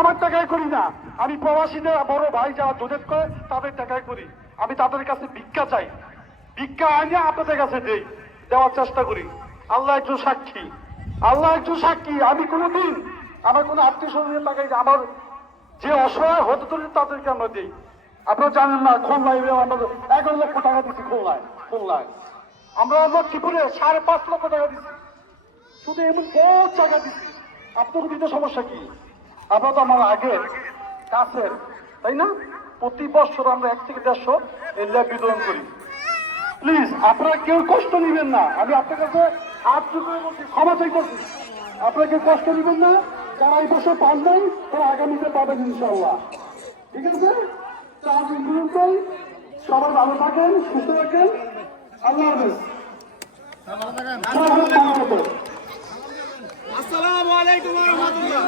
আমার টাকায় করি না, আমি প্রবাসীদের বড় ভাই যারা ডোনেট করে তাদের টাকায় করি। আমি তাদের কাছে ভিক্ষা চাই, ভিক্ষা আইনে আপনাদের কাছে দেই, দেওয়ার চেষ্টা করি। আল্লাহ একজন সাক্ষী, আল্লাহ একজন সাক্ষী, আমি কোনোদিন আমার কোনো আত্মীয় স্বজনের টাকায় আমার যে অসহায় হতে তুলে তাদেরকে আমরা দিই। আপনারা জানেন না, খুলনায় আমরা 11 লক্ষ টাকা দিচ্ছি। খুলনায় আমরা লক্ষ্মীপুরে 5.5 লক্ষ টাকা দিচ্ছি। শুধু এমন বহুত টাকা দিচ্ছি, আপনাকে দিতে সমস্যা কি? আপনারা তো আমার আগের কাছের, তাই না? প্রতি বছর আমরা 1 থেকে 150 এই ল্যাব বিতরণ করি। প্লিজ আপনারা কেউ কষ্ট নেবেন না, আমি আপনার কাছে হাত জোড় বলছি, ক্ষমা চাই করছি। আপনারা কেউ কষ্ট নেবেন না, যারা এই বছর পান নাই তারা আগামীতে পাবেন ইনশাল্লাহ। ঠিক আছে, সবাই ভালো থাকেন, সুস্থ থাকেন, আল্লাহ হাফেজ। আসসালামু আলাইকুম ওয়া রাহমাতুল্লাহ।